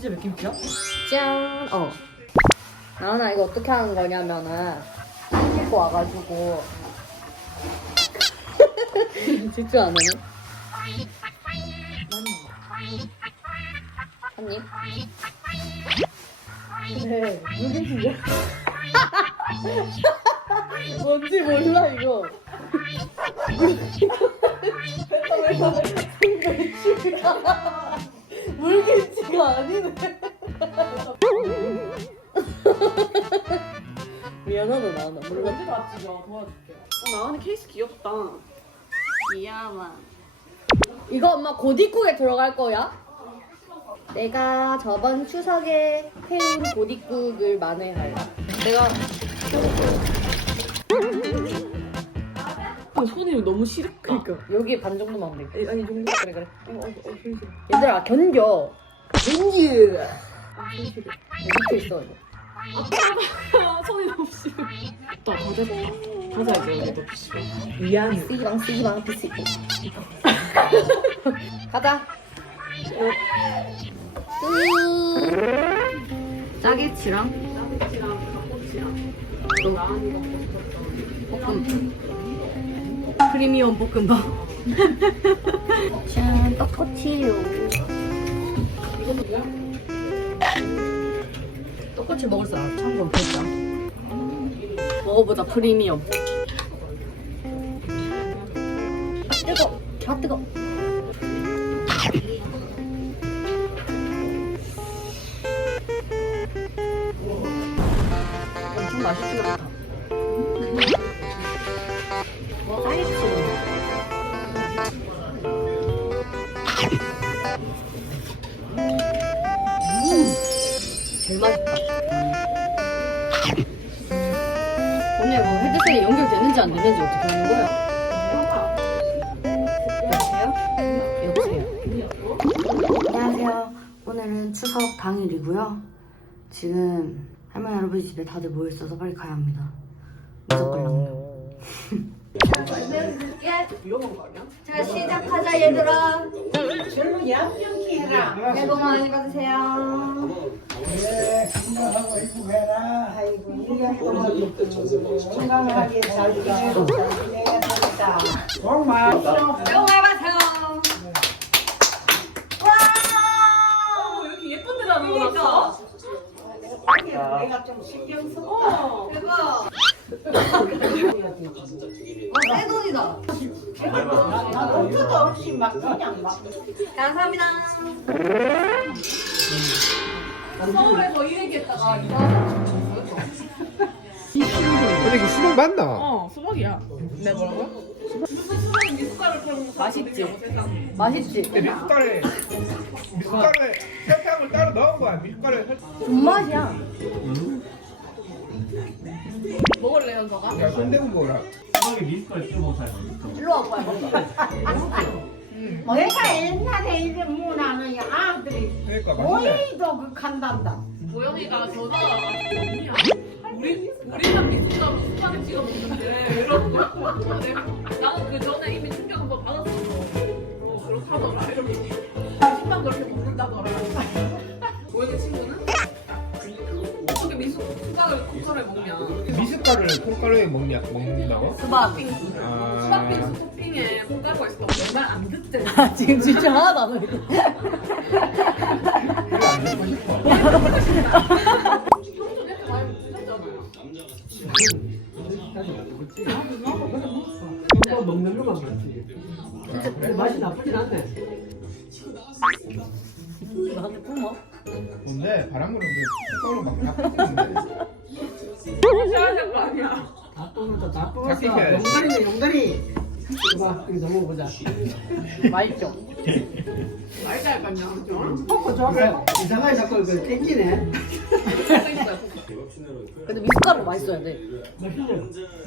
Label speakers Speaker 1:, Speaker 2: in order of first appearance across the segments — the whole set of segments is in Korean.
Speaker 1: 진짜 맥김치야?
Speaker 2: 짠! 나나 이거 어떻게 하는 거냐면은 씻고 와가지고 집중 안 하네? 한 입?
Speaker 1: 네, 물김치야? 뭔지 몰라 이거. 물김치가 아니네. 미안하다 나나 몰라.
Speaker 3: 언제 나왔지? 나 도와줄게. 나은이 케이스 귀엽다.
Speaker 2: 귀여워. 이거 엄마 곧 입국에 들어갈 거야? 내가 저번 추석에 해온 고딕국을 만회할. 내가
Speaker 3: 손이 너무 시려.
Speaker 2: 그러니까 여기 반 정도만 하면 돼.
Speaker 3: 아니 정도.
Speaker 2: 그래.
Speaker 3: 손 시려.
Speaker 2: 얘들아 견뎌. 견뎌.
Speaker 3: 손 시려.
Speaker 2: 밑에 있어 이거.
Speaker 3: 손이 너무 시려. 나 가자야지 우리도. 미안해.
Speaker 2: 쓰기방 비스. 가자. 짜게치랑
Speaker 3: 닭꼬치랑
Speaker 2: 또
Speaker 3: 나은이가
Speaker 2: 볶음. 프리미엄 볶음밥. 짠 떡꼬치요. 떡꼬치 먹을 사람 참고로 됐다. 먹어보자 프리미엄. 뜨거. 다 뜨거. 엄청 맛있지 않다. 뭐 사이즈. 제일 맛있다. 오늘 뭐 헤드셋이 연결되는지 안 되는지 어떻게 하는 거야? 여보세요? 안녕하세요. 오늘은 추석 당일이고요. 지금 할머니 할아버지 집에 다들 모여있어서 빨리 가야 합니다. 무섭걸랑요.
Speaker 3: 위험한 거 아니야?
Speaker 2: 자 시작하자 얘들아.
Speaker 4: 젊은 양념기 해라.
Speaker 2: 새해 복 많이 받으세요.
Speaker 4: 네, 건강하고 이쁘게라. 아이고, 1년 동안 건강하게 잘 지내고 잘 지내야 되겠다. 복 많으시오.
Speaker 2: 새해 복 많이 받으세요.
Speaker 3: 왜 이렇게 예쁜 데다 넣어놨어?
Speaker 4: 내가 좀 신경 쓰고.
Speaker 2: 대박. 새 돈이다.
Speaker 4: 나 농투도 없이 막 그냥 막.
Speaker 2: 감사합니다.
Speaker 3: 서울에서 이 얘기했다가
Speaker 5: 근데 이게 수박 맞나?
Speaker 3: 수박이야. 내가 뭐라고요? 무슨 미숫가루 펴는 거
Speaker 2: 맛있지? 맛있지?
Speaker 5: 근데 밀가루에 설탕을 따로 넣은 거야. 밀가루에 설탕.
Speaker 2: 존맛이야.
Speaker 3: 먹을래 현서가?
Speaker 5: 야, 손대고 먹어라.
Speaker 2: 일로 와 봐요.
Speaker 4: 내가 옛날에 이래 문화는 아들이
Speaker 5: 그러니까 맛있네.
Speaker 4: 오이도 그 간단다.
Speaker 3: 보영이가 전화가 와가지고 언니야 우리랑 미숫가루 숟가락 찍어 먹는데 이러고 나는 그 전에 이미 충격 한번 받았었어. 그렇다더라 이렇게 식당 그렇게 먹는다더라. 보영이 친구는 어떻게 숟가락을 먹냐?
Speaker 5: 미숫가루를 콩가루에 먹는다고?
Speaker 2: 수박.
Speaker 3: 수박 빙수 토핑에 콩가루가 있어. 정말 안 듣대.
Speaker 2: 지금 진짜 하나도 안 어울려.
Speaker 5: 별로 안 먹고 싶어.
Speaker 3: 평소 이렇게 많이 드셨잖아요.
Speaker 6: 먹는 것만 맞지.
Speaker 5: 아, 그래?
Speaker 6: 맛이 나쁘진 않네.
Speaker 2: 나한테 뿜어?
Speaker 5: 근데 바람으로 콩가루 막 바꾸는데.
Speaker 3: 하셔야 될 거 아니야.
Speaker 6: 다 뽑는다, 다 뽑았어.
Speaker 5: 잡히셔야지.
Speaker 6: 용다리네, 용다리. 이거 봐, 여기 넘어보자.
Speaker 2: 맛있죠?
Speaker 3: 말잘까요?
Speaker 6: 포크 좋았어. 이상하게 자꾸 이거 땡기네.
Speaker 2: 근데 미숫가루 맛있어야 돼.
Speaker 6: 맛있네.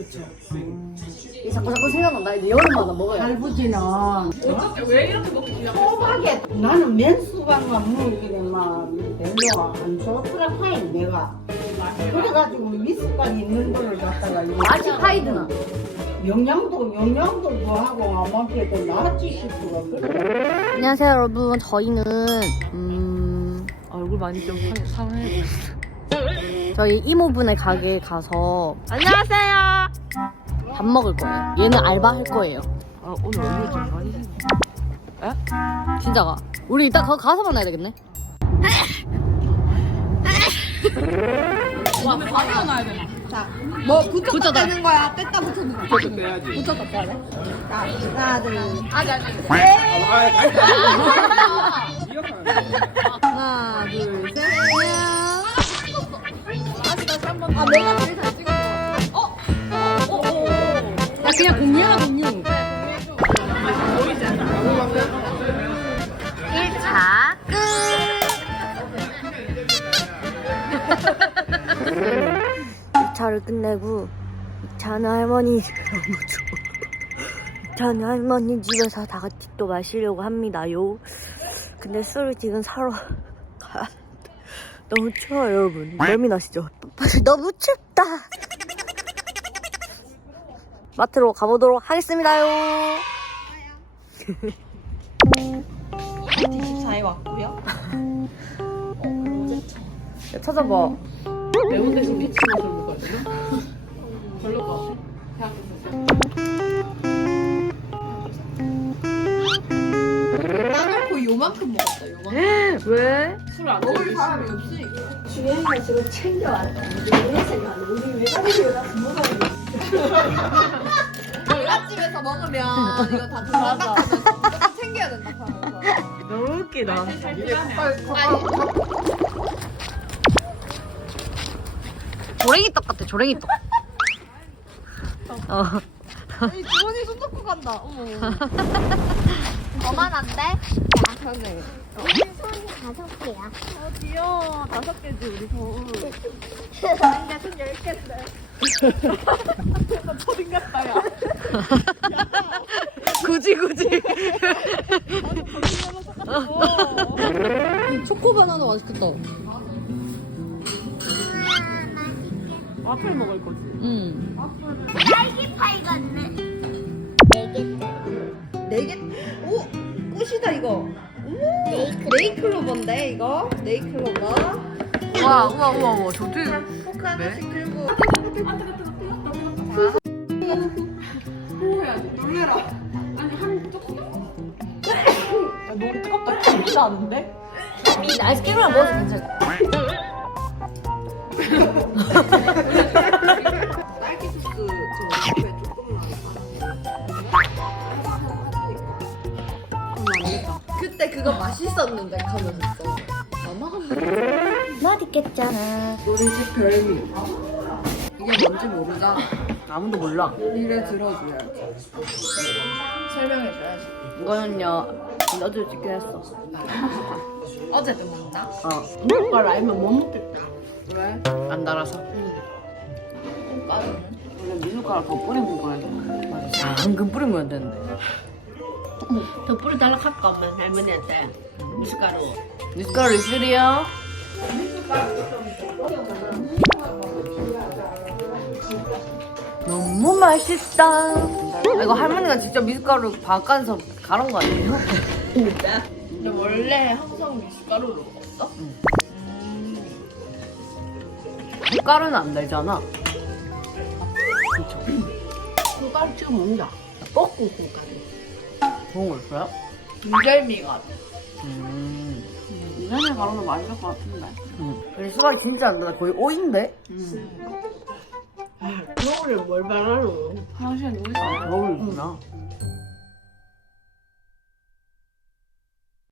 Speaker 2: 이 자꾸 생각난다. 이제 여름마다 먹어야 돼.
Speaker 4: 할부지는
Speaker 3: 왜 이렇게 먹기 시작했어?
Speaker 4: 호박에 나는 맨수박만 먹기를 막 별로 안 좋더라 파인 내가. 그래가지고 미숫가루 있는 거를 갖다가 이거
Speaker 2: 맛이 파이드나.
Speaker 4: 영양도 뭐하고 아마도 낫지 싶어가 그래.
Speaker 2: 안녕하세요 여러분. 저희는
Speaker 3: 얼굴
Speaker 1: 얼굴 많이 좀 상해.
Speaker 2: 저희 이모분의 가게에 가서 안녕하세요. 밥 먹을 거예요. 얘는 알바할 거예요.
Speaker 1: 아 오늘 얼굴 좀 많이 생.
Speaker 2: 진짜가. 우리 이따 가서 만나야 되겠네.
Speaker 3: 와, 밥이 나야 되나? 뭐 붙였다 떼는 거야? 뗐다 붙였는 거야?
Speaker 5: 무조건 떼야지.
Speaker 3: 붙였다 떼야 돼? 자, 하나, 둘, 아니. 하나, 둘, 셋. 다시 한 번. 아, 내가 제일 잘 찍은 거 같아.
Speaker 2: 야 그냥 공유야 공유. 1차 끝. 2차를 끝내고 2차는 할머니 집에 너무 좋아. 2차는 할머니 집에서 다 같이 또 마시려고 합니다요. 근데 술을 지금 사러 가야 돼. 너무 추워요 여러분. 열미 나시죠? 너무 춥다. 마트로 가보도록 하겠습니다요.
Speaker 3: 24에 왔고요.
Speaker 2: 야, 찾아봐.
Speaker 1: 매운 대신 피치 맛을 먹어야 되나? 별로 것 같아.
Speaker 3: 따놓고 요만큼 먹었다, 요만큼.
Speaker 2: 왜?
Speaker 1: 술안
Speaker 3: 먹을 사람이 없으니까.
Speaker 4: 주연이가 지금 챙겨왔다. 우리 생각 우리 왜 가지고 나서 먹어야
Speaker 3: 불갓집에서 먹으면 이거 다 들어간다면서 무조건 챙겨야 된다 하면서.
Speaker 1: 너무 웃기다.
Speaker 2: 조랭이 떡 같아, 조랭이 떡.
Speaker 3: 아니 주원이 손 잡고 간다. 어머. 저만 안 돼? 편해.
Speaker 7: 우리 손이 5개야.
Speaker 3: 어디요? 5개지 우리 손.
Speaker 7: 근데 손 10개인데.
Speaker 3: 초딩 같다 야.
Speaker 2: 굳이.
Speaker 3: 초코 바나나 맛있겠다.
Speaker 1: 와플 먹을 거지.
Speaker 2: 응.
Speaker 7: 딸기파이 같네. 4개.
Speaker 3: 4개? 오! 꽃이다 이거. 네이클로버인데 이거? 네이클로버.
Speaker 2: 우와, 저기.
Speaker 3: 포크 하나씩 들고. 놀래라.
Speaker 1: 너무 뜨겁다. 진짜 않은데?
Speaker 2: 이 아이스크림이랑 먹어도 괜찮아.
Speaker 3: 딸기 소스 저 옆에 조금 그때 그거 맛있었는데 하면서
Speaker 2: 맛있겠잖아.
Speaker 3: 우리 집 별미. 이게 뭔지 모르잖아.
Speaker 2: 아무도 몰라.
Speaker 3: 이래 들어줘야지. 설명해줘야지.
Speaker 2: 이거는요, 어제 찍긴 했어.
Speaker 3: 어제도 먹나?
Speaker 1: 누가 라이면 못 먹겠다.
Speaker 3: 왜?
Speaker 2: 안 달아서.
Speaker 3: 꽃가루는?
Speaker 1: 원래 미숫가루 더 뿌리고 먹어야 돼.
Speaker 2: 맞아. 당근 뿌리면 되는데.
Speaker 7: 더 뿌리 달라 할까 엄마 할머니한테 미숫가루.
Speaker 2: 미숫가루 있으리요? 너무 맛있다. 이거 할머니가 직접 미숫가루 바깥에서 갈은 거 아니에요?
Speaker 3: 근데 원래 항상 미숫가루로 먹었어?
Speaker 2: 콩가루는 안 달잖아.
Speaker 1: 콩가루 찍어 먹는다. 꺾고 콩가루.
Speaker 2: 좋은 거 있어요?
Speaker 3: 인절미가.
Speaker 1: 이전에 가루는 맛있을 것 같은데.
Speaker 2: 근데 수박이 진짜 안 달아. 거의 오인데?
Speaker 7: 겨울에 뭘 바라노?
Speaker 1: 화장실에 누구 있어?
Speaker 2: 겨울이구나.